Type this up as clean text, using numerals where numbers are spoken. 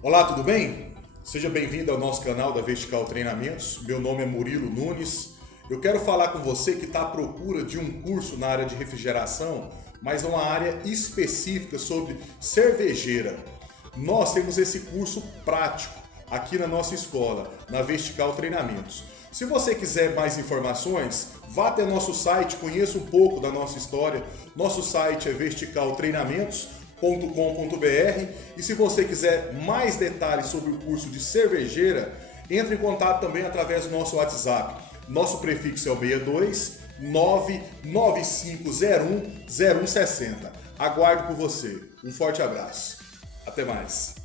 Olá, tudo bem? Seja bem-vindo ao nosso canal da Vertical Treinamentos. Meu nome é Murilo Nunes. Eu quero falar com você que está à procura de um curso na área de refrigeração, mas uma área específica sobre cervejeira. Nós temos esse curso prático aqui na nossa escola, na Vertical Treinamentos. Se você quiser mais informações, vá até nosso site, conheça um pouco da nossa história. Nosso site é verticaltreinamentos.com.br e se você quiser mais detalhes sobre o curso de cervejeira, entre em contato também através do nosso WhatsApp. Nosso prefixo é o 62 99501 0160. Aguardo por você. Um forte abraço. Até mais.